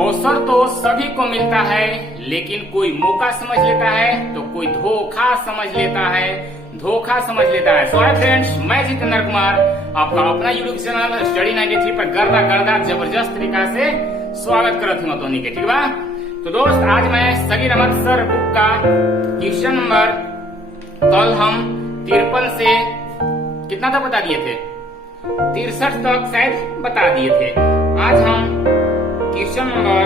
अवसर तो सभी को मिलता है, लेकिन कोई मौका समझ लेता है तो कोई धोखा समझ लेता है। सो हाय फ्रेंड्स, मैं जितेंद्र कुमार आपका अपना यूट्यूब चैनल स्टडी 93 पर गर्दा जबरदस्त तरीका से स्वागत करत हूँ तोहनी के, ठीक बा। तो दोस्त, आज मैं सगीर अहमद सर बुक का क्वेश्चन नंबर कल हम 53 से कितना तक बता दिए थे, 63 तक शायद बता दिए थे। आज हम क्वेश्चन नंबर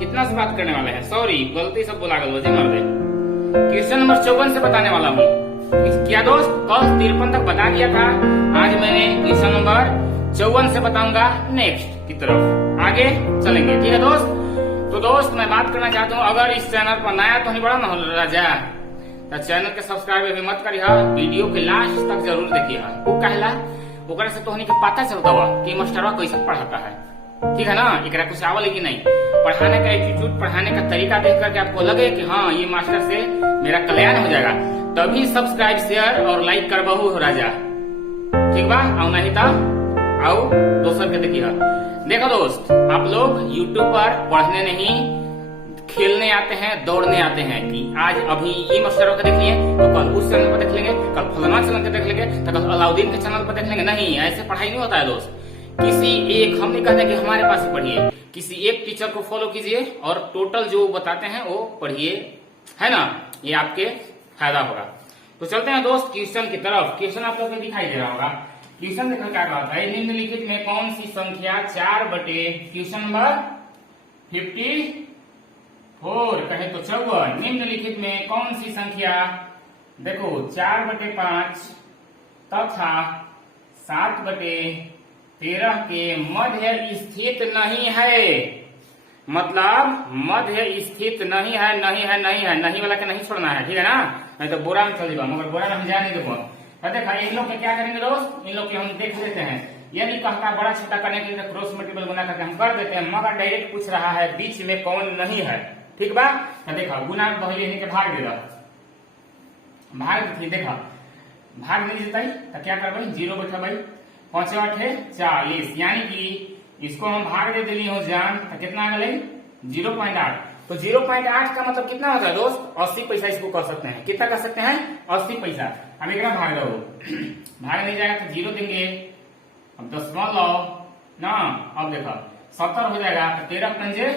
कितना से बात करने वाले हैं, सॉरी गलती से बोला गया, मर गए। क्वेश्चन नंबर 54 से बताने वाला हूँ। क्या दोस्त, कल 53 तक बता दिया था, आज मैंने क्वेश्चन नंबर 54 से बताऊंगा नेक्स्ट की तरफ आगे चलेंगे, ठीक है दोस्त। तो दोस्त, मैं बात करना चाहता हूँ, अगर इस चैनल पर नया तो नहीं बड़ा ना हो राजा, तो चैनल के सब्सक्राइब अभी मत करिए, वीडियो के लास्ट तक जरूर देखिए। वो कहला ओकरा से तोहनी के पता चलता हुआ कि मास्टरवा कैसे पढ़ाता है, ठीक है ना। एकरा कुछ आवल कि नहीं, पढ़ाने का एटीट्यूड, पढ़ाने का तरीका देख करके आपको लगे कि हाँ ये मास्टर से मेरा कल्याण हो जाएगा, तभी सब्सक्राइब शेयर और लाइक करबहू हो राजा, ठीक बा। और नहीं तो आओ दोस्तों के देखिए। देखो दोस्त, आप लोग यूट्यूब पर पढ़ने नहीं खेलने आते हैं, दौड़ने आते हैं कि आज अभी ये मास्टरों को देख लिए तो कल उस चैनल पर देख लेंगे, कल फलाना चैनल पर देख लेंगे, तो कल अलाउद्दीन के चैनल पर देख लेंगे। नहीं, ऐसे पढ़ाई नहीं होता है दोस्त। किसी एक, हम नहीं कहते कि हमारे पास ही पढ़िए, किसी एक टीचर को फॉलो कीजिए और टोटल जो बताते हैं वो पढ़िए, है ना, ये आपके फायदा होगा। तो चलते हैं दोस्त क्वेश्चन की तरफ। क्वेश्चन आप लोग को दिखाई दे रहा होगा। क्वेश्चन देखो क्या कहता है, निम्नलिखित में कौन सी संख्या 4 बटे क्वेश्चन नंबर 54 कहे तो 54, निम्नलिखित में कौन सी संख्या, देखो 4 बटे 5 तथा 7 बटे 13 के मध्य स्थित नहीं है। मतलब मध्य स्थित नहीं है, नहीं वाला के नहीं छोड़ना है, ठीक है ना, नहीं तो बोरा में चल जाएगा, मगर बोरा में हम जा नहीं देगा। तो देखा इन लोग के क्या करेंगे दोस्त, इन लोग के हम देख लेते हैं। यदि कहता बड़ा छोटा करने के लिए क्रॉस मल्टीपल बना करके हम कर देते हैं, मगर डायरेक्ट पूछ रहा है बीच में कौन नहीं है, ठीक बा। तो देखा गुना पहले के भाग देगा, देखा भाग नहीं देता तो क्या करबे, 0 बैठा भाई, 5 8 है 40, यानी कि इसको हम भाग दे दिली हो जान, तो कितना आ गए 0.8। तो 0.8 का मतलब कितना होता है दोस्त, 80 पैसा इसको कर सकते हैं। कितना कर सकते हैं, 80 पैसा। अब एक भाग दो, भाग नहीं जाएगा तो 0 देंगे, अब 10 ना, अब देखो 70 हो जाएगा, तो 13 पंजे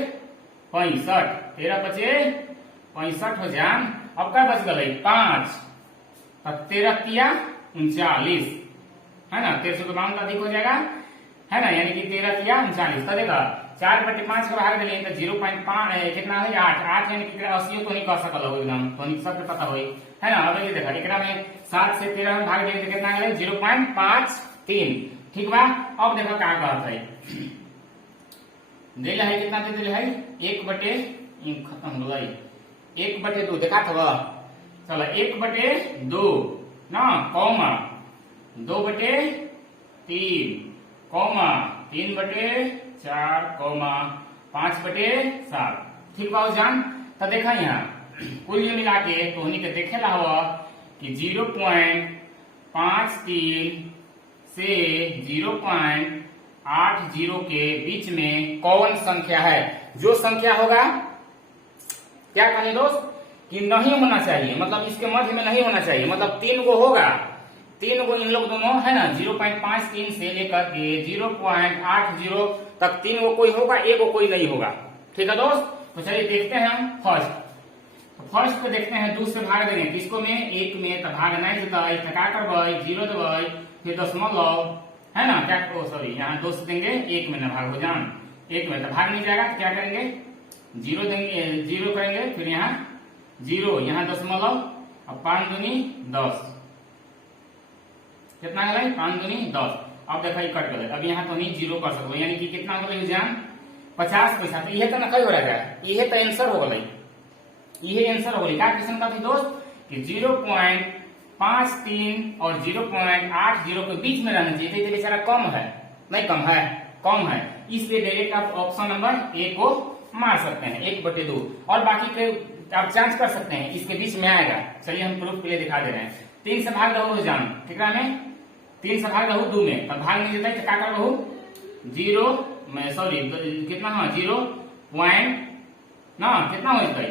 65, 13 बचे 65 हो जान। अब क्या बच गए 5, 13 किया 39, है ना, 1300 के मामला अधिक हो जाएगा, है ना, यानी कि 13 किया 39। तो देखा 4 बटे 5 का भाग दिले तो 0.5 कितना है 8 यानी कि 80 तो नहीं कर सकल हो एकदम, तो नहीं सबके पता होई, है ना। अब ये देखा एकरा में 7 से 13 में भाग दिले तो कितना गए 0.53, ठीक बा। अब देखो क्या कहता है, दिल है कितना दे दिल है 1 बटे खत्म हो गई 1 बटे 2 देखा था, चलो 1 बटे 2 ना, कौमा 2 बटे 3 कौमा 3 बटे 4 कौमा 5 बटे 7, ठीक बा जान। तो देखा यहाँ कुल मिला के तो के देखे ला हुआ कि 0.53 से 0.80 के बीच में कौन संख्या है। जो संख्या होगा क्या कहें दोस्त कि नहीं होना चाहिए, मतलब इसके मध्य में नहीं होना चाहिए, मतलब 3 गो होगा, 3 गो इन लोग दोनों, है ना, 0.53 से लेकर के 0.80 तक 3 गो कोई होगा, 1 गो कोई नहीं होगा, ठीक है दोस्त। तो चलिए देखते हैं हम फर्स्ट को देखते हैं, 2 से भाग देंगे किसको में 1 में, तो भाग नहीं देता तो क्या करबे 0 देवे, फिर दशमलव, है ना, क्या सॉरी यहाँ 2 से देंगे 1 में ना भाग हो जान, 1 में तो भाग नहीं जाएगा, तो क्या करेंगे 0 देंगे, 0 करेंगे, फिर यहाँ 0, यहाँ दशमलव, अब 5 दूनी 10, कितना गए 5 दूनी 10। अब देखा ये कट गए, अब यहाँ तो नहीं 0 कर सकते, यानी कि कितना हो गए जान 50 पैसा। तो यह तो ना हो रहा है, यह तो आंसर हो गई, यह आंसर हो गई। क्या क्वेश्चन का थी दोस्त कि 0.53 और 0.80 के बीच में रहना चाहिए, तो बेचारा कम है, नहीं कम है, कम है, इसलिए डायरेक्ट आप ऑप्शन नंबर ए को मार सकते हैं 1 बटे 2, और बाकी के आप जांच कर सकते हैं इसके बीच में आएगा। चलिए हम प्रूफ के लिए दिखा दे रहे हैं। 3 से भाग रहो जान, ठीक है, 3 से भाग रहो 2 में, पर भाग नहीं देता है तो क्या कर रहो 0 सॉरी कितना हाँ 0 पॉइंट ना कितना हो जाता है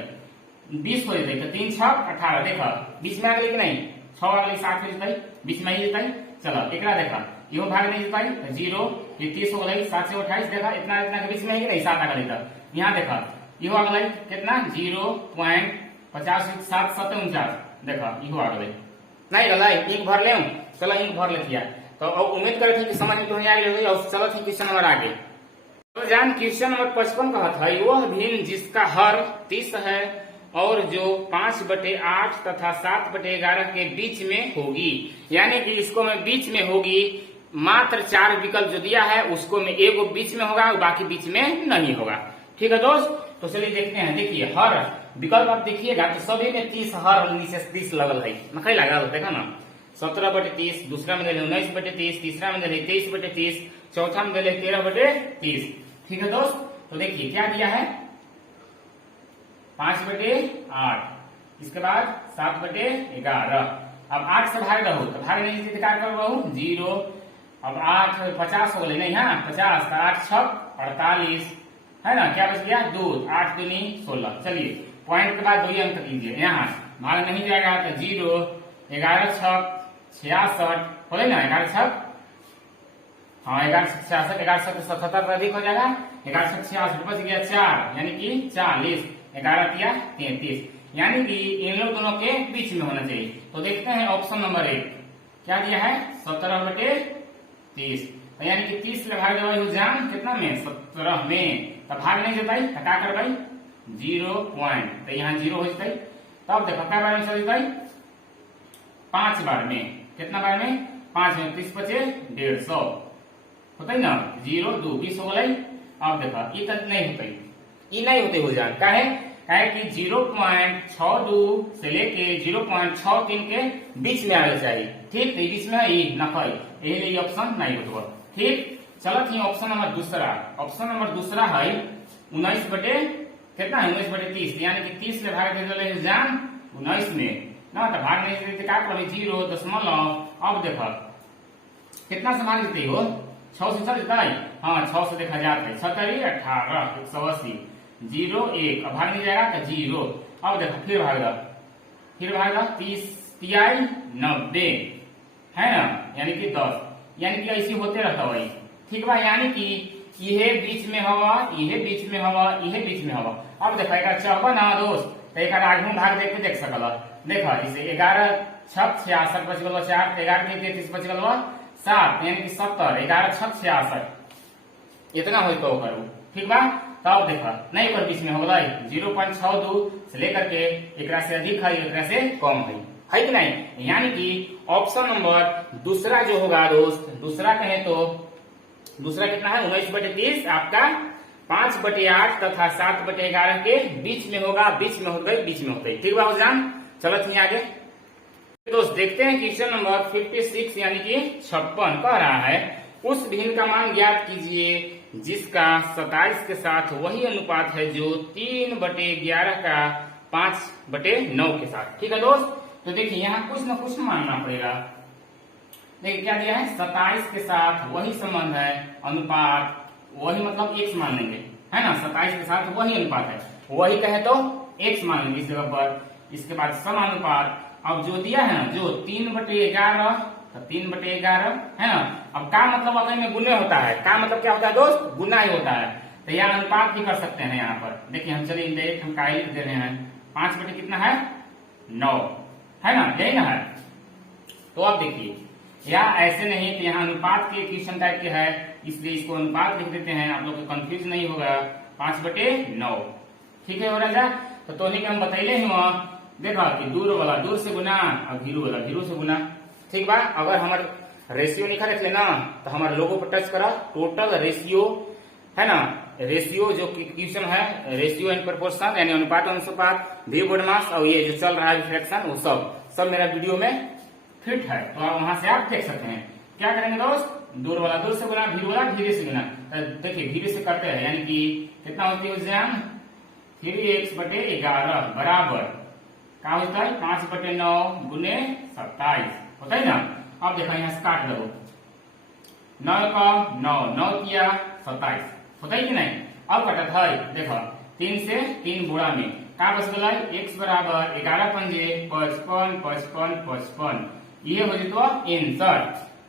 20 हो जाता है। तो 3 6 18 देखा बीच में आ गई कि नहीं 6 आ गई 7 हो जाता है बीच में ही जाता है। चलो एकरा देखा इहो भाग नहीं जाता है 0 ये 30 हो गई 7 से 28 देखा इतना इतना के बीच में है कि नहीं 7 आ गई। यहाँ देखा इहो आ गई कितना 0.50 7 7 49 देखा इहो आ गई नहीं गला इंक भर ले चलो इंक भर लेती तो अब उम्मीद करे थे कि समझ में तो नहीं आई और चलो थी क्वेश्चन नंबर आगे। तो जान क्वेश्चन नंबर 55 कहा था वह भिन्न जिसका हर 30 है और जो 5/8 तथा 7/11 के बीच में होगी, यानी कि इसको में बीच में होगी मात्र 4 विकल्प जो दिया है उसको में एगो बीच में होगा और बाकी बीच में नहीं होगा। ठीक है दोस्त, तो चलिए देखते हैं। देखिए हर विकल्प आप देखिएगा तो सभी में 30 हर नीचे 30 लगल है नखई लगा देखा ना 17/30 दूसरा में दिले 19/30 तीसरा में दिले 23/30 चौथा में दिले 13/30। ठीक है दोस्त, तो देखिए क्या दिया है 5/8 इसके बाद 7/11। अब 8 से भाग दो तो भाग नहीं क्या कर रहा हूँ 0। अब 8 50 हो गए नहीं हाँ 50 का 8 6 48 है ना क्या बच गया 2 8 दूनी 16। चलिए पॉइंट के बाद 2 अंक लीजिए यहाँ भाग नहीं जाएगा तो 0 11 6 66 हो गई ना 11 6 हाँ 11 66 11 77 अधिक हो जाएगा 11 66 बच गया 4 यानी कि 40 11 किया 33 यानी कि इन लोग दोनों के बीच में होना चाहिए। तो देखते हैं ऑप्शन नंबर 1 क्या दिया है 17/30 यानी कि 30 में भाग देवाई जान कितना में 17 में तब भाग नहीं जाता है क्या कर भाई 0 पॉइंट तो यहाँ 0 हो जाता है। तब देखो क्या बार में चल जाता है 5 बार में कितना बार में 5 में 30 बचे 150 होता है ना 0 2 20 हो गई। अब देखो ये तक नहीं होता ये नहीं होते हो जान का है कि 0.62 से लेके 0.63 के बीच में आना चाहिए। ठीक तो बीच में है नफाई यही ऑप्शन नहीं होता। ठीक चलो थी ऑप्शन नंबर दूसरा। ऑप्शन नंबर दूसरा है 19 बटे कितना है 19/30 यानी कि 30 में भाग दे जान 19 में ना तो भाग नहीं देते क्या कर 0.। अब देखो कितना से भाग देते हो 6 से चल जाता है हाँ 6 से देखा जाता है 70 18 180 0 1 अब भाग नहीं जाएगा तो 0। अब देखो फिर भाग दो 30 तिहाई 90 है ना यानी कि 10 यानी कि ऐसे होते रहता वही। ठीक बा यानी कि यह बीच में हवा यह बीच में हवा यह बीच में हवा। अब देखो एक चाहबा ना दोस्त तो एक आगे भाग देख के देख सकल देखो जैसे 11 6 66 बच गल 4 11 के 33 बच गल 7 यानी कि 70 11 6 66 इतना हो तो करो। ठीक बा तब देखा नहीं पर बीच में हो गई 0.62 से लेकर के एकरा से अधिक है एकरा से कम है कि नहीं। यानी कि ऑप्शन नंबर दूसरा जो होगा दोस्त दूसरा कहें तो दूसरा कितना है 19/30 आपका 5/8 तथा 7/11 के बीच में होगा बीच में होता है बीच में होता है। ठीक बा जान चलो थी आगे दोस्त देखते हैं क्वेश्चन नंबर 56 यानी कि 56 कह रहा है उस भिन्न का मान ज्ञात कीजिए जिसका 27 के साथ वही अनुपात है जो 3/11 का 5/9 के साथ। ठीक है दोस्त, तो देखिए यहाँ कुछ न कुछ मानना पड़ेगा। देखिए क्या दिया है 27 के साथ वही संबंध है अनुपात वही मतलब x मान लेंगे है ना 27 के साथ वही अनुपात है वही कहे तो x मान लेंगे इस जगह पर। इसके बाद समानुपात अब जो दिया है ना जो 3/11 तो 3/11 है ना। अब का मतलब अगर में गुने होता है का मतलब क्या होता है दोस्त गुना ही होता है। तो यहाँ अनुपात भी कर सकते हैं यहाँ पर देखिए हम चलिए इंडेक्ट हम का लिख दे रहे हैं 5 बटे कितना है 9 है ना यही ना है। तो अब देखिए या ऐसे नहीं तो यहाँ अनुपात के क्वेश्चन टाइप के है इसलिए इसको अनुपात लिख देते हैं आप लोग को कंफ्यूज नहीं होगा 5/9। ठीक है हो रहा तो नहीं हम बतैले ही वहाँ देखा कि दूर वाला दूर से गुना और घीरू वाला घीरू से गुना। ठीक बा अगर हमारे रेशियो नहीं रख लेना तो हमारे लोगों पर टच करा टोटल रेशियो है ना रेशियो जो क्वेश्चन है रेशियो एंड प्रोपोर्शन यानी अनुपात अनुपात वी बोडमास और ये जो चल रहा है फ्रैक्शन वो सब मेरा वीडियो में फिट है तो वहां से आप देख सकते हैं। क्या करेंगे दोस्त दूर वाला दूर से गुना धीरे वाला धीरे से गुना। देखिए धीरे से करते हैं यानी कि कितना होती है एग्जाम 3x/11 बराबर क्या होता है 5/9 गुने 27 होता है ना। अब देखो यहाँ से काट दो 9 का 9 9 किया 27 होता है कि नहीं। अब कटत है देखो 3 से 3 बुरा में का बच गल x बराबर 11 पंजे 55 55 55। ये हो जतो आंसर।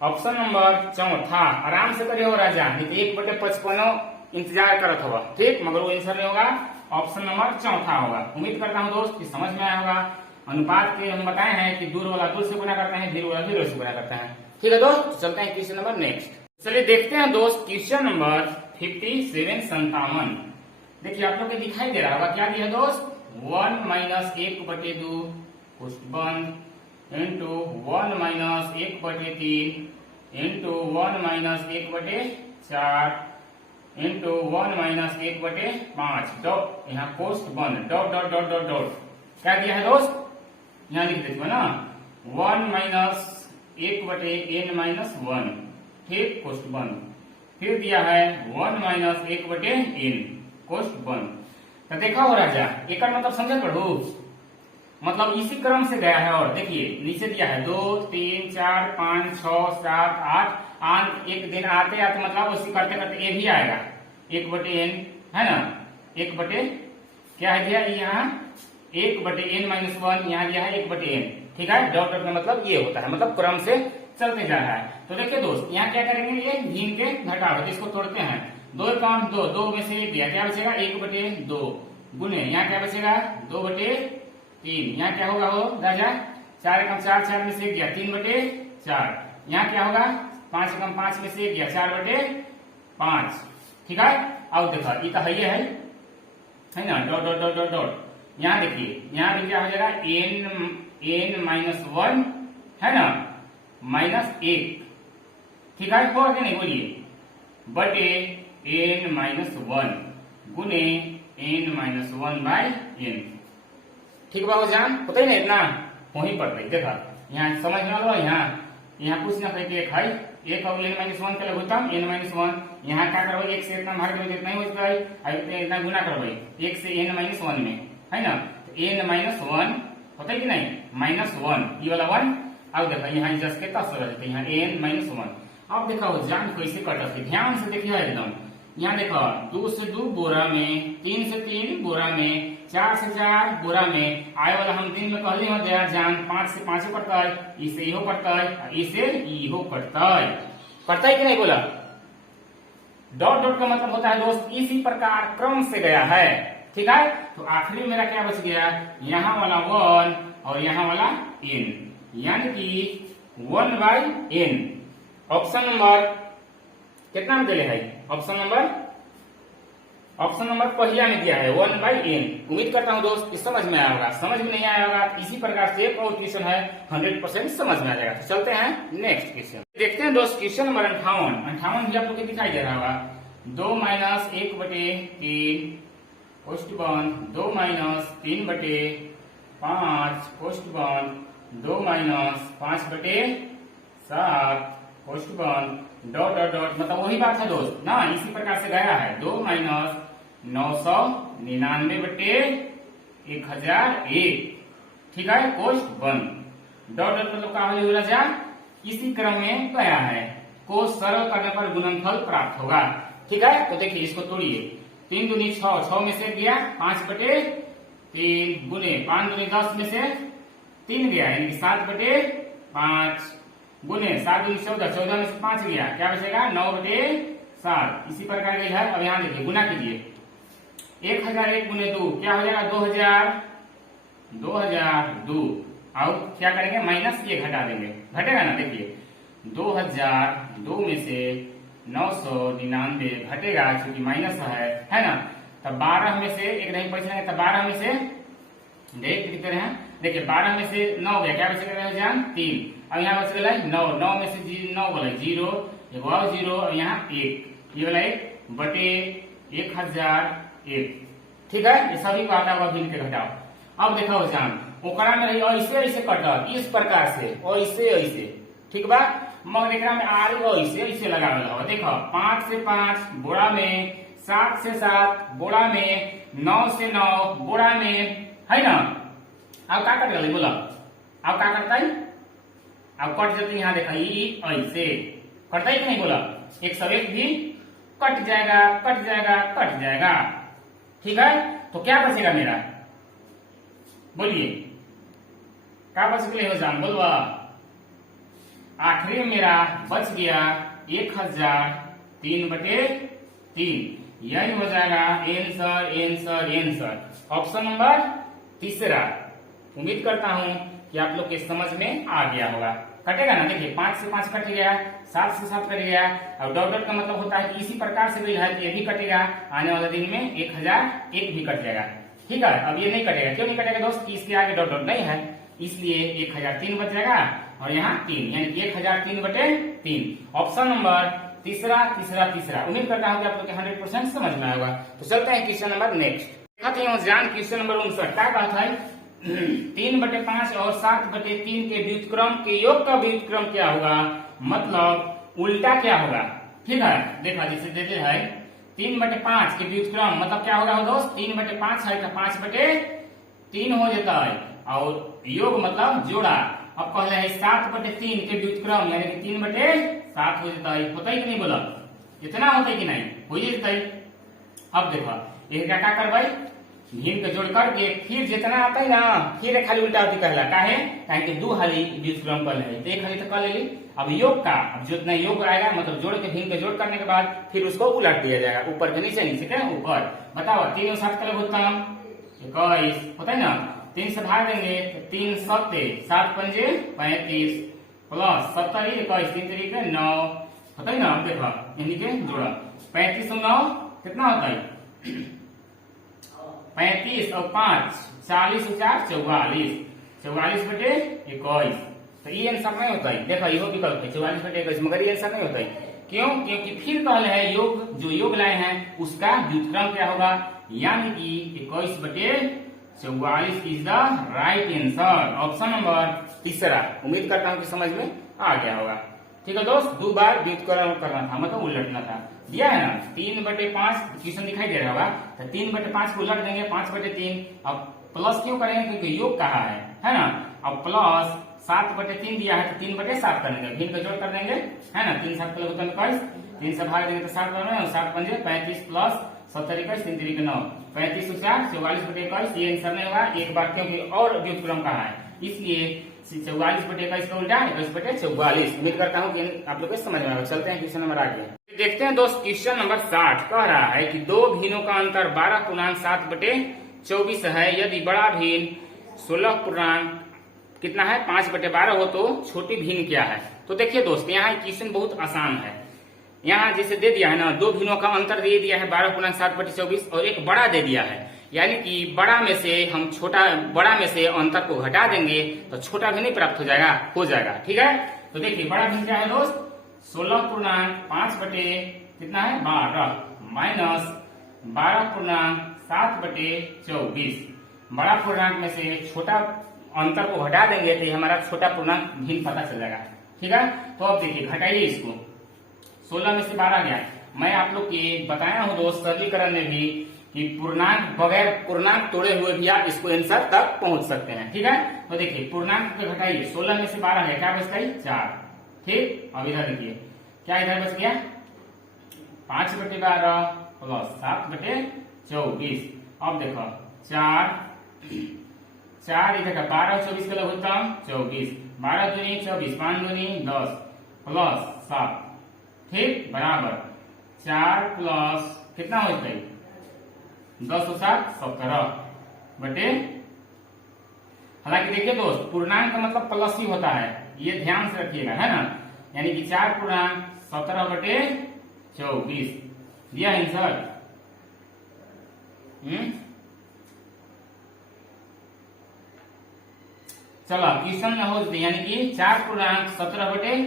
ऑप्शन नंबर चौथा आराम से करिए राजा, नहीं तो 1/55 इंतजार करत होगा, ठीक, मगर वो आंसर नहीं होगा, ऑप्शन नंबर चौथा होगा। उम्मीद करता हूँ दोस्त कि समझ में आया होगा। अनुपात के हम बताए हैं कि दूर वाला दूर से गुना करते हैं, धीरे वाला धीरे से गुना करते हैं, ठीक है दोस्त। चलते हैं क्वेश्चन नंबर नेक्स्ट। चलिए देखते हैं दोस्त क्वेश्चन नंबर 57। देखिए आप लोग को दिखाई दे रहा होगा क्या दिया दोस्त, 1 माइनस 1/2 कुछ बंद into 1 minus 1/3 into 1 minus 1/4 into 1 minus 1/5 dot यहाँ कोष्ट बंद dot dot dot dot dot क्या दिया है दोस्त, यहाँ लिख देते हो ना 1 माइनस 1/n-1, ठीक, कोष्ट बंद। फिर दिया है 1 माइनस 1/n कोष्ट बंद। तो देखा हो राजा एक मतलब समझे पढ़ू, मतलब इसी क्रम से गया है। और देखिए नीचे दिया है 2 3 4 5 6 7 8 अंक एक दिन आते आते मतलब उसी करते करते ये भी आएगा 1/n है ना, 1 क्या है दिया यहाँ 1/n-1, यहाँ दिया है 1/n, ठीक है। डॉट डॉट का मतलब ये होता है, मतलब क्रम से चलते जा रहा है। तो देखिए दोस्त यहाँ क्या करेंगे, ये घीन के घटाओ, तो इसको तोड़ते हैं 2 काम 2 2 में से दिया क्या बचेगा 1/2 गुने यहाँ क्या बचेगा 2/3, यहाँ क्या होगा वो राजा 4 कम 4 4 में से गया 3/4, यहाँ क्या होगा 5 कम 5 में से गया 4/5, ठीक है। अब देखो ये तो है ना dot dot dot dot dot, यहाँ देखिए यहाँ भी क्या हो जाएगा n-1 है ना -1, ठीक है, हो क्या नहीं बोलिए बटे n-1 गुने n-1/n, ठीक बा जान होता ही नहीं इतना वहीं पड़ रही। देखा यहाँ समझ में लो, यहाँ कुछ ना कहीं एक है एक और n-1 के लघुत्तम n-1, यहाँ क्या करबे 1 से इतना भाग में जितना ही हो जाए इतना गुना करबे 1 से n-1 में है ना, तो n-1 होता है कि नहीं -1 ये वाला 1। अब देखा यहाँ जस के तस रहते यहाँ n-1। अब देखा वो जान कैसे कटत है, ध्यान से देखिए एकदम। यहाँ देखो 2 से 2 बोरा में, 3 से 3 बोरा में, 4 से 4 बोरा में आए वाला हम दिन में कहली हो दिया जान 5 से 5 पड़ता है, इसे इहो पड़ता है, इसे इहो पड़ता है कि नहीं बोला। डॉट डॉट का मतलब होता है दोस्त इसी प्रकार क्रम से गया है, ठीक है। तो आखिरी मेरा क्या बच गया, यहाँ वाला 1 और यहाँ वाला n, यानी कि 1/n। ऑप्शन नंबर कितना में दिले है, ऑप्शन नंबर पहला में दिया है 1/n। उम्मीद करता हूँ दोस्त इस समझ में आया होगा, समझ में नहीं आया होगा इसी प्रकार से एक और क्वेश्चन है 100% समझ में आ जाएगा। तो चलते हैं नेक्स्ट क्वेश्चन, देखते हैं दोस्त क्वेश्चन नंबर 58 भी आप लोग को दिखाई दे रहा होगा 2 माइनस 1/3 कोष्ट बंद 2 माइनस 3/5 कोष्ट बंद 2 माइनस 5/7 कोष्ट बंद डॉट डॉट डॉट, मतलब वही बात है दोस्त ना, इसी प्रकार से गया है 2 माइनस 999/1001, ठीक है, कोष्ट बंद डॉट डॉट मतलब क्या हो राजा इसी क्रम में गया है, को सरल करने पर गुणनफल प्राप्त होगा, ठीक है। तो देखिए इसको तोड़िए 3 दूनी 6, 6 में से गया 5/3 गुने 5 दूनी 10 में से 3 गया यानी 7/5 गुने 7 दूनी 14, 14 में से 5 गया क्या बचेगा 9/7। इसी प्रकार के है। अब यहाँ देखिए गुना कीजिए 1001 गुने 2 क्या हो जाएगा 2002। और क्या करेंगे माइनस ये घटा देंगे, घटेगा ना, देखिए 2002 में से 999 घटेगा क्योंकि माइनस है ना। तब 12 में से एक नहीं बचेगा, तब 12 में से देख कितने हैं, देखिए 12 में से 9 गया क्या बचेगा जान 3। अब यहाँ बच गया 9 में से 9 बोले 0 0 और यहाँ 1 ये वाला 1 बटे 1001, ठीक है। ये सभी को आता हुआ भिन्न के घटाओ। अब देखो जान ओकरा में रही ऐसे कटत इस प्रकार से ऐसे, ठीक बा, मगर एकरा में आर ऐसे लगावे हो। देखो 5 से 5 बोरा में, 7 से 7 बोरा में, 9 से 9 बोरा में, है ना। अब क्या कट गई बोला, अब क्या करता है, अब कट जाते यहाँ देखा ऐसे कटता है कि नहीं बोला, 101 भी कट जाएगा, कट जाएगा, कट जाएगा। ठीक है, तो क्या बचेगा मेरा, बोलिए क्या बच गए हो जान, बोलो। आखिरी में मेरा बच गया 1003/3, यही हो जाएगा answer, answer, answer. Option number तीसरा। उम्मीद करता हूं कि आप लोग के समझ में आ गया होगा। कटेगा ना, देखिए 5 से 5 कट गया, 7 से 7 कट गया, और डॉट डॉट का मतलब होता है कि इसी प्रकार से है तो ये भी कटेगा। आने वाले दिन में 1001 भी कट जाएगा। ठीक है, अब ये नहीं कटेगा, क्यों नहीं कटेगा दोस्त, इसके आगे डॉट डॉट नहीं है, इसलिए 1003 बच जाएगा और यहाँ 3, यानी कि 1003/3। ऑप्शन नंबर तीसरा, तीसरा, तीसरा। उम्मीद करता हूँ कि आप लोग 100% समझ में आएगा। तो चलते हैं क्वेश्चन नंबर नेक्स्ट। देखते हैं जान क्वेश्चन नंबर 59 क्या कहता है, 3/5 और 7/3 के व्युत्क्रम के योग का व्युत्क्रम क्या होगा, मतलब उल्टा क्या होगा। ठीक है, देखा जैसे देते हैं 3/5 के व्युत्क्रम मतलब क्या होगा दोस्त, 3/5 है तो 5/3 हो जाता है, और योग मतलब जोड़ा। अब कहले है 7/3 के व्युत्क्रम यानी कि 3/7 हो जाता है। होता है कि नहीं बोला, इतना होता है कि नहीं, हो जाता है। अब देखो ये क्या करवाई, भिन्न के जोड़ करके फिर जितना आता है ना, फिर एक खाली उल्टा होती कहला काहे, कि 2 हाली व्युत्क्रम कर ले, तो 1 हाली तो कर ले। अब योग का, अब जितना योग आएगा मतलब जोड़ के भिन्न के जोड़ करने के बाद फिर उसको उलट दिया जाएगा, ऊपर के नीचे, नीचे के ऊपर। बताओ 3 और 7 का होता 21 होता है ना, 3 से भाग देंगे तो 3 7 7 पंजे 35 प्लस 70 21 3 तरीके 9 होता है ना। अब देखो यानी के जोड़ा 35 और 9 कितना होता है 35 और 5 40 और 4 44, 44/21। तो ये आंसर नहीं होता है। देखो ये विकल्प है 44/21, मगर ये आंसर नहीं होता है। क्यों, क्योंकि फिर कहले है योग, जो योग लाए हैं उसका व्युत्क्रम क्या होगा, यानी कि 21/44 is the right answer. Option number तीसरा। उम्मीद करता हूँ कि समझ में आ गया होगा। ठीक है दोस्त, 2 बार व्युत्क्रम करना था, मतलब उलटना था। दिया है ना 3/5 क्वेश्चन दिखाई दे रहा होगा, तो 3/5 को उलट देंगे 5/3। अब प्लस क्यों करेंगे, क्योंकि योग कहा है ना। अब प्लस 7/3 दिया है तो 3/7 करेंगे, भिन्न का जोड़ कर देंगे, है ना। 3 7 होता है 21, 3 से भाग देंगे तो 7 बने, और 7 पंजे 35 प्लस 70 21 3 तरीके 9 35 और 4 44/21। ये आंसर नहीं होगा एक बार, क्योंकि और व्युत्क्रम कहा है, इसलिए 44/21 का उल्टा 21/44। उम्मीद करता हूँ कि आप लोग को समझ में आएगा। चलते हैं क्वेश्चन नंबर आगे। देखते हैं दोस्त क्वेश्चन नंबर 60 कह रहा है कि 2 भिन्नों का अंतर 12.7/24 है। यदि बड़ा भिन्न 16 कितना है 5/12 हो तो छोटी भिन्न क्या है। तो देखिए दोस्त यहाँ क्वेश्चन बहुत आसान है। यहाँ जैसे दे दिया है ना, 2 भिन्नों का अंतर दे दिया है 12.7/24 और एक बड़ा दे दिया है, यानी कि बड़ा में से हम बड़ा में से अंतर को घटा देंगे तो छोटा भिन्न प्राप्त हो जाएगा। ठीक है, तो देखिए बड़ा भिन्न क्या है दोस्त, 16.5 कितना है 12 माइनस 12.7/24। बड़ा पूर्णांक में से छोटा अंतर को घटा देंगे तो हमारा छोटा पूर्णांक भिन्न पता चल जाएगा। ठीक है, तो अब देखिए घटाइए इसको, 16 में से 12 गया। मैं आप लोग के बताया हूँ दोस्त सरलीकरण में भी कि पूर्णांक बगैर पूर्णांक तोड़े हुए भी आप इसको आंसर तक पहुंच सकते हैं। ठीक है, तो देखिए पूर्णांक को घटाइए, 16 में से 12 है, क्या बचता है 4। ठीक, अब इधर देखिए क्या इधर बच गया 5/12 प्लस 7/24। अब देखो 4 इधर का 12 24 का होता 24, 12 दूनी 24, 5 दूनी 10 प्लस 7। ठीक, बराबर 4 प्लस कितना होता है 10 और 7 17 बटे। हालांकि देखिए दोस्त पूर्णांक का मतलब प्लस ही होता है, ये ध्यान से रखिएगा, है ना। यानी कि 4 पूर्णांक 17/24 दिया आंसर। चलो क्वेश्चन में हो जाते, यानी कि 4 पूर्णांक 17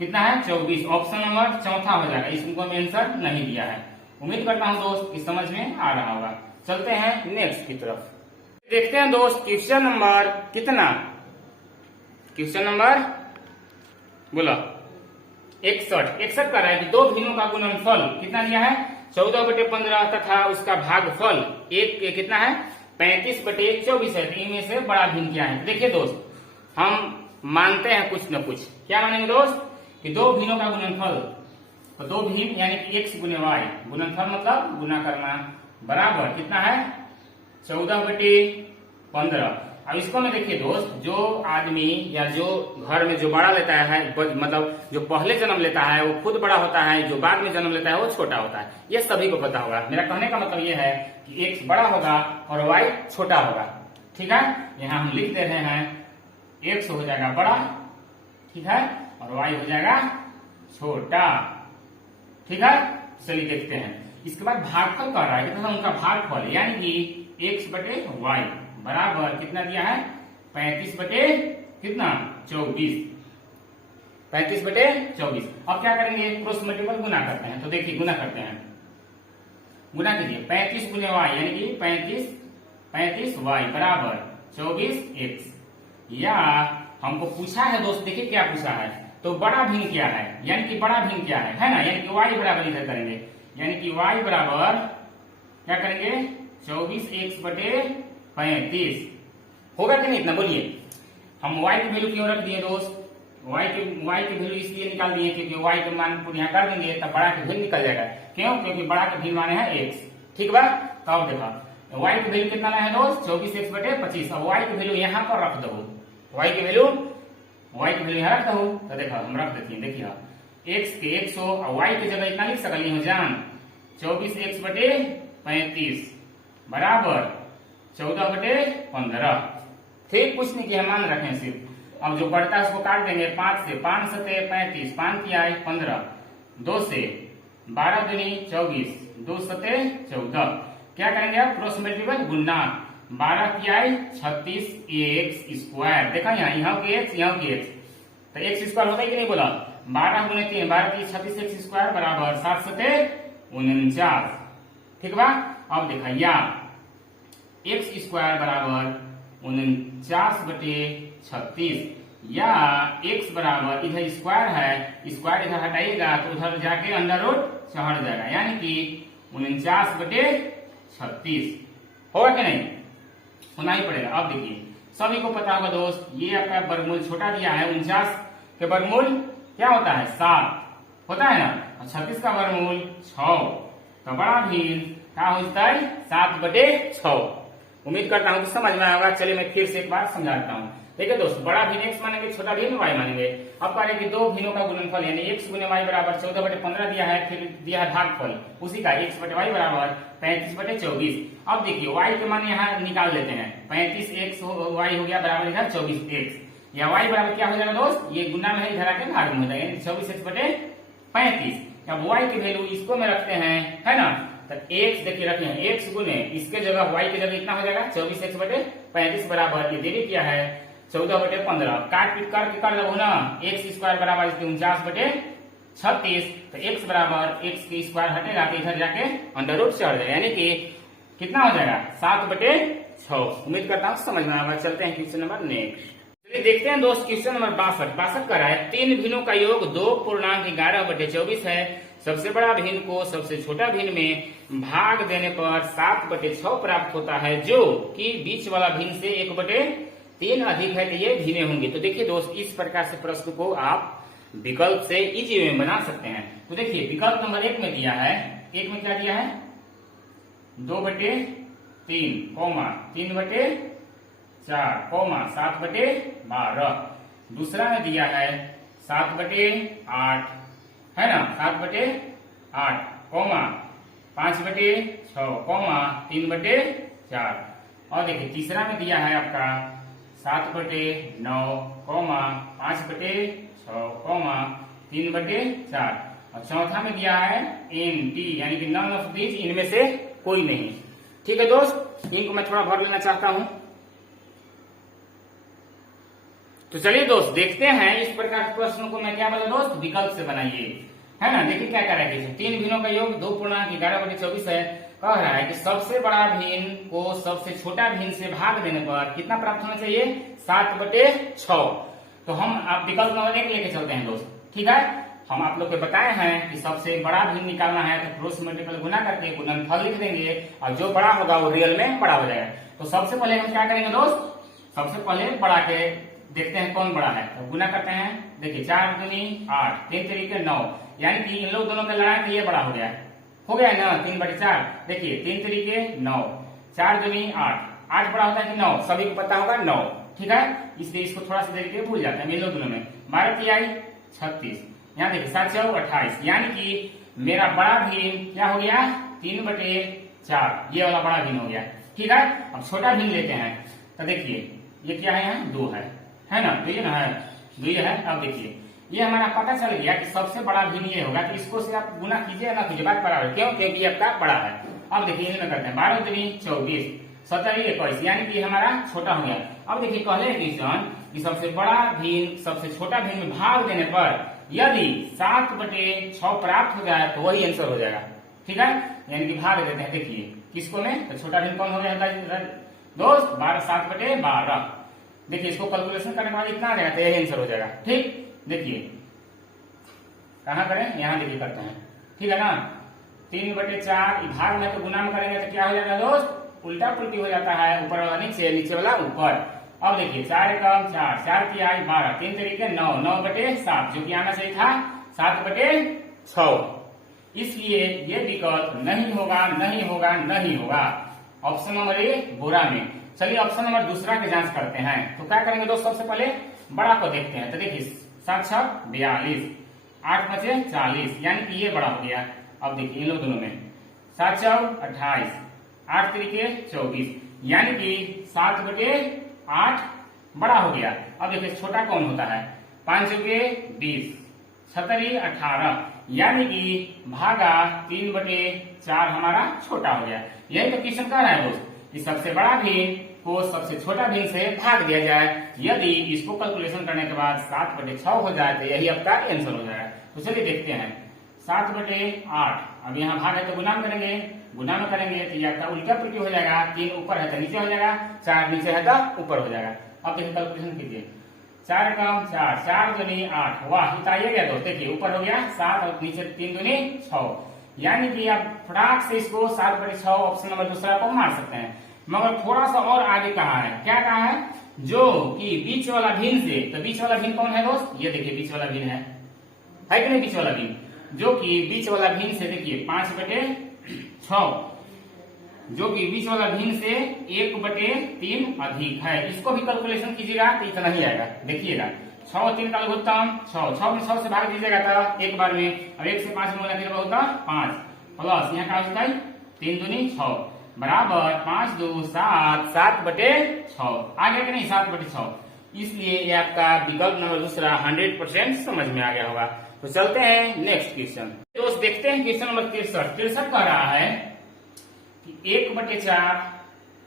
कितना है 24। ऑप्शन नंबर चौथा हो जाएगा, इसको में आंसर नहीं दिया है। उम्मीद करता हूं दोस्त कि समझ में आ रहा होगा। चलते हैं नेक्स्ट की तरफ। देखते हैं दोस्त क्वेश्चन नंबर कितना, क्वेश्चन नंबर बोला 61 कर रहा है कि 2 भिन्नों का गुणनफल कितना दिया है 14/15 तथा उसका भागफल एक कितना है 35/24 है। इनमें से बड़ा भिन्न क्या है। देखिए दोस्त हम मानते हैं कुछ न कुछ, क्या मानेंगे दोस्त कि 2 भिन्नों का गुणनफल तो दो भिन्न यानी कि एक्स गुने वाई, गुणनफल मतलब गुना करना, बराबर कितना है 14/15। अब इसको में देखिए दोस्त, जो आदमी या जो घर में जो बड़ा लेता है मतलब जो पहले जन्म लेता है वो खुद बड़ा होता है, जो बाद में जन्म लेता है वो छोटा होता है। ये सभी को पता होगा। मेरा कहने का मतलब ये है कि एक्स बड़ा होगा और वाई छोटा होगा। ठीक है, यहाँ हम लिख दे रहे हैं एक्स हो जाएगा बड़ा, ठीक है, और वाई हो जाएगा छोटा। ठीक है, चलिए देखते हैं। इसके बाद भागफल कह रहा है कि उनका भागफल यानी कि एक्स बटे वाई बराबर कितना दिया है 35 बटे कितना 24, 35 बटे 24। अब क्या करेंगे, क्रॉस मल्टीपल गुना करते हैं। तो देखिए गुना करते हैं, गुना कीजिए 35 गुने वाई यानी कि 35 वाई बराबर 24 एक्स। या हमको पूछा है दोस्त, देखिए क्या पूछा है, तो बड़ा भिन्न क्या है, यानी कि बड़ा भिन्न क्या है ना, यानी कि वाई बराबर इधर करेंगे, यानी कि वाई बराबर क्या करेंगे 24 एक्स बटे 35 होगा कि नहीं, इतना बोलिए। हम y की वैल्यू क्यों रख दिए दोस्त, y की वैल्यू इसलिए निकाल दिए क्योंकि y के मान को यहाँ कर देंगे तब बड़ा की वैल्यू निकल जाएगा। क्यों, क्योंकि बड़ा के भिन्न माने है x। ठीक बा, तो अब देखा y की वैल्यू कितना है दोस्त 24x बटे 25। अब y की वैल्यू यहाँ पर रख दो, y की वैल्यू यहाँ रख दो। तो देखो हम रख देते हैं, देखिए x के 100 और y की जगह इतना लिख सकते हो जान 24x बटे 35 बराबर 14/15। ठीक, कुछ नहीं किया, मान रखें सिर्फ। अब जो बढ़ता है उसको काट देंगे 5 से, 5 सते 35, 5 किया है 15, 2 से 12 दूनी 24, 2 सते 14। क्या करेंगे आप, क्रॉस मल्टीपल गुना, 12 किया है 36 एक्स स्क्वायर। देखा यहाँ की एक्स, यहाँ की एक्स, तो एक्स स्क्वायर होता है कि नहीं बोला, 12 गुने 3 12 की 36 एक्स स्क्वायर बराबर 7 सते 49। ठीक बा, अब देखा या एक्स स्क्वायर बराबर 49 बटे 36, या एक्स बराबर इधर स्क्वायर है, स्क्वायर इधर हटाइएगा तो उधर जाके अंडर रूट चढ़ जाएगा, यानी कि 49 बटे 36 होगा कि नहीं, होना ही पड़ेगा। अब देखिए सभी को पता होगा दोस्त, ये आपका वर्गमूल छोटा दिया है, 49 के वर्गमूल क्या होता है 7 होता है ना, और 36 का वर्गमूल 6, तो बड़ा भिन्न क्या होता है 7/6। उम्मीद करता हूँ कि समझ में आएगा। चलिए मैं फिर से एक बार समझा देता हूँ। देखिए दोस्त, बड़ा भिन्न एक्स मानेंगे, छोटा भिन्न वाई मानेंगे। अब कह रहे कि दो भिन्नों का गुणनफल यानी एक्स गुने वाई बराबर 14/15 दिया है, फिर दिया है भागफल उसी का एक्स बटे वाई बराबर 35/24। अब देखिए वाई के मान यहाँ निकाल लेते हैं, 35 एक्स वाई हो गया बराबर इधर 24 एक्स, या वाई बराबर क्या हो जाएगा दोस्त, ये गुना में इधर आके भाग में हो जाएगा 24 एक्स बटे 35। अब वाई की वैल्यू इसको में रखते हैं, है ना, तो एक्स देखिए रखे हैं, एक्स गुने इसके जगह वाई की जगह इतना हो जाएगा 24 एक्स बटे 35 बराबर ये देरी क्या है 14/15। काट पीट करके कर लो ना, एक्स स्क्वायर बराबर 49/36, तो एक्स बराबर एक्स की स्क्वायर हटेगा तो इधर जाके अंडर रूट चढ़ जाएगा, यानी कि कितना हो जाएगा 7/6। उम्मीद करता हूँ समझ में आएगा। चलते हैं क्वेश्चन नंबर नेक्स्ट। चलिए देखते हैं दोस्त, क्वेश्चन नंबर 62 कर रहा है, तीन भिन्नों का योग 2.11/24 है। सबसे बड़ा भिन्न को सबसे छोटा भिन्न में भाग देने पर 7/6 प्राप्त होता है, जो कि बीच वाला भिन्न से 1/3 अधिक है, तो ये भिन्न होंगे। तो देखिए दोस्त, इस प्रकार से प्रश्न को आप विकल्प से इजी वे में बना सकते हैं। तो देखिए विकल्प नंबर 1 में दिया है, एक में क्या दिया है 2/3, 3/4, 7/12। दूसरा में दिया है 7/8, है ना, 7/8, 5/6, 3/4। और देखिए तीसरा में दिया है आपका 7/9, 5/6, 3/4। और चौथा में दिया है NT, यानी कि नन ऑफ दीज, इनमें से कोई नहीं। ठीक है दोस्त, इनको मैं थोड़ा भर लेना चाहता हूं। तो चलिए दोस्त देखते हैं इस प्रकार के प्रश्नों को मैं क्या बोला दोस्त, विकल्प से बनाइए, है ना। देखिए क्या कह रहा है, तीन भिन्नों का योग 2.11/24 है। कह रहा है कि सबसे बड़ा भिन्न को सबसे छोटा भिन्न से भाग देने पर कितना प्राप्त होना चाहिए 7/6। तो हम आप विकल्प नंबर 1 लेके चलते हैं दोस्त। ठीक है, हम आप लोग को बताए हैं कि सबसे बड़ा भिन्न निकालना है तो क्रॉस मल्टीपल गुना करके गुणनफल लिख देंगे, और जो बड़ा होगा वो रियल में बड़ा हो जाएगा। तो सबसे पहले हम क्या करेंगे दोस्त, सबसे पहले बड़ा के देखते हैं कौन बड़ा है, तो गुना करते हैं देखिए 4 दूनी 8, 3 तरीके 9, यानी कि इन लोग दोनों का लड़ाई तो ये बड़ा हो गया ना 3/4। देखिए 3 तरीके 9, 4 दूनी 8, 8 बड़ा होता है कि 9, सभी को पता होगा 9, ठीक है। इसलिए इसको थोड़ा सा देर के भूल जाते हैं इन लोग दोनों में। 12 तिहाई 36, यहाँ देखिए 7 चौक 28, यानी कि मेरा बड़ा भिन्न क्या हो गया 3/4, ये वाला बड़ा भिन्न हो गया, ठीक है। अब छोटा भिन्न लेते हैं, तो देखिए ये क्या है यहाँ 2 है ना, तो ये ना है 2 है। अब देखिए ये हमारा पता चल गया कि सबसे बड़ा भिन्न ये होगा, तो इसको से आप गुना कीजिए ना कीजिए बात बराबर, क्यों, क्योंकि आपका बड़ा है। अब देखिए इनमें करते हैं 12 दूनी 24, 17 21, यानी कि हमारा छोटा हो गया। अब देखिए कहले क्वेश्चन कि सबसे बड़ा भिन्न सबसे छोटा भिन्न में भाग देने पर यदि 7/6 प्राप्त हो जाए तो वही आंसर हो जाएगा, ठीक है। यानी कि भाग देते हैं, देखिए किसको में, तो छोटा भिन्न कौन हो गया दोस्त 12, 7/12। देखिए इसको कैलकुलेशन करने के बाद इतना आ जाएगा तो यही आंसर हो जाएगा, ठीक। देखिए कहाँ करें, यहाँ देखिए करते हैं, ठीक है ना। 3/4 भाग में तो गुना में करेंगे तो क्या हो जाएगा दोस्त, उल्टा पुल्टी हो जाता है, ऊपर वाला नीचे, नीचे वाला ऊपर। अब देखिए 4 कम 4, 4 तिहाई 12, 3 तरीके 9, 9/7, जो कि आना चाहिए था 7/6, इसलिए ये विकल्प नहीं होगा, नहीं होगा, नहीं होगा। ऑप्शन नंबर ए बुरा में। चलिए ऑप्शन नंबर दूसरा की जांच करते हैं, तो क्या करेंगे दोस्त, सबसे पहले बड़ा को देखते हैं। तो देखिए 7 6 42, 8 5 40, यानी कि ये बड़ा हो गया। अब देखिए इन लोग दोनों में 7 4 28, 8 तरीके 24, यानी कि 7/8 बड़ा हो गया। अब देखिए छोटा कौन होता है, 5 चौके 20, 17 18, यानी कि भागा 3/4 हमारा छोटा हो गया। यही तो क्वेश्चन कह रहा है दोस्त कि सबसे बड़ा भिन्न को सबसे छोटा भिन्न से भाग दिया जाए, यदि इसको कैलकुलेशन करने के बाद 7/6 हो जाए तो यही आपका आंसर हो जाएगा। तो चलिए देखते हैं 7/8, अब यहाँ भाग है तो गुना में करेंगे, गुना में करेंगे तो ये आपका उल्टा पुल्टी हो जाएगा, 3 ऊपर है तो नीचे हो जाएगा, 4 नीचे है तो ऊपर हो जाएगा। अब देखिए कैलकुलेशन कीजिए, 4 कम 4, 4 दूनी 8, वाह इताइए गया दोस्त, देखिए ऊपर हो गया 7 और नीचे 3 दूनी 6, यानी कि आप फटाक से इसको 7/6 ऑप्शन नंबर दूसरा को मार सकते हैं। मगर थोड़ा सा और आगे कहा है, क्या कहा है, जो कि बीच वाला भिन्न से, तो बीच वाला भिन्न कौन है दोस्त, ये देखिए बीच वाला भिन्न है कि नहीं, बीच वाला भिन्न, जो कि बीच वाला भिन्न से देखिए 5/6, जो कि बीच वाला भिन्न से 1/3 अधिक है, इसको भी कैलकुलेशन कीजिएगा तो इतना ही आएगा। देखिएगा 6 और 3 का लघुत्तम 6, 6 में 6 से भाग दीजिएगा तो एक बार में, अब 1 से 5 में गुना होता 5, प्लस यहाँ का होता है 3 दूनी 6 बराबर 5 2 7, 7/6 आ गया कि नहीं 7/6। इसलिए ये आपका विकल्प नंबर दूसरा 100% समझ में आ गया होगा। तो चलते हैं नेक्स्ट क्वेश्चन दोस्त, देखते हैं क्वेश्चन नंबर 63 कह रहा है कि 1/4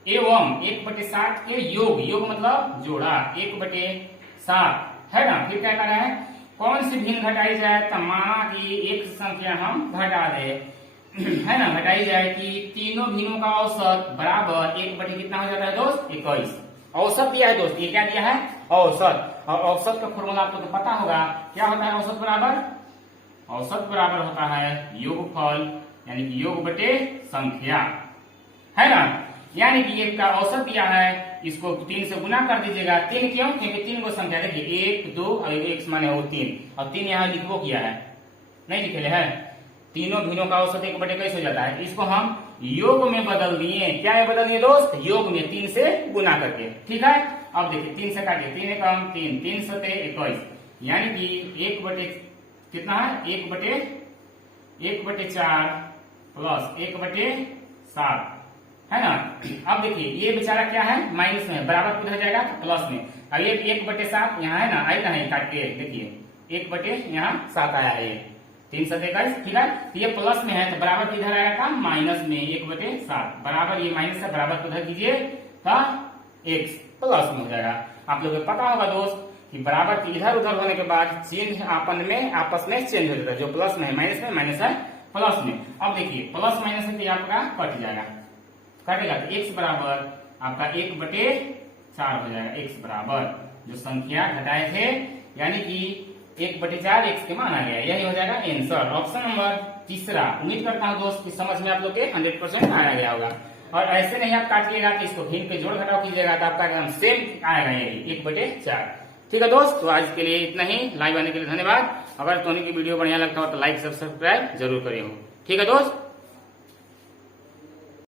एवं 1/7 के योग, योग मतलब जोड़ा 1/7 है ना। फिर क्या कर रहा है, कौन सी भिन्न घटाई जाए, तो माना कि एक संख्या हम घटा दे है ना, घटाई जाए कि तीनों भिन्नों का औसत बराबर 1/, कितना हो जाता है दोस्त 21। औसत दिया है दोस्त, ये क्या दिया है औसत, और औसत का फॉर्मूला आपको तो पता होगा, क्या होता है औसत बराबर, औसत बराबर होता है योगफल, यानी कि योग बटे संख्या, है ना। यानी कि ये का औसत दिया है, इसको 3 से गुना कर दीजिएगा। 3 क्यों, क्योंकि 3 को संख्या देखिए 1 2 और 1 माने वो 3, और 3 यहाँ लिखो किया है, नहीं लिखे है, तीनों भिन्नों का औसत 1/, कैसे हो जाता है, इसको हम योग में बदल दिए, क्या है बदल दिए दोस्त, योग में 3 से गुना करके, ठीक है। अब देखिए 3 से काटिए, 3 कम 3, 3 7 21, यानी कि 1/, कितना है 1/4 प्लस 1/7 है ना। अब देखिए ये बेचारा क्या है माइनस में, बराबर किधर जाएगा तो प्लस में। अब ये 1/7 यहाँ है ना, आएगा नहीं काट के देखिए 1/, यहाँ 7 आया है, 3 7 21, ठीक है। तो ये प्लस में है तो बराबर किधर आएगा था माइनस में, 1/7 बराबर ये माइनस है, बराबर किधर कीजिए तो x प्लस में हो जाएगा। आप लोगों को पता होगा दोस्त कि बराबर के इधर उधर होने के बाद चेंज आपस में चेंज हो जाता है, जो प्लस में है माइनस में, माइनस है प्लस में। अब देखिए प्लस माइनस है तो आपका कट जाएगा, कटेगा तो x बराबर आपका 1/4 हो जाएगा, x बराबर जो संख्या घटाए थे, यानी कि 1/4 x के मान आ गया, यही हो जाएगा आंसर। ऑप्शन नंबर तीसरा। उम्मीद करता हूँ दोस्त कि समझ में आप लोग के 100% आया गया होगा। और ऐसे नहीं आप काटिएगा तो इसको भिन्न पे जोड़ घटाव कीजिएगा तो आपका एकदम सेम आएगा, यही 1/4। ठीक है दोस्त, तो आज के लिए इतना ही। लाइव आने के लिए धन्यवाद। अगर तुम्हें की वीडियो बढ़िया लगता हो तो लाइक सब्सक्राइब जरूर करिए। ठीक है दोस्त।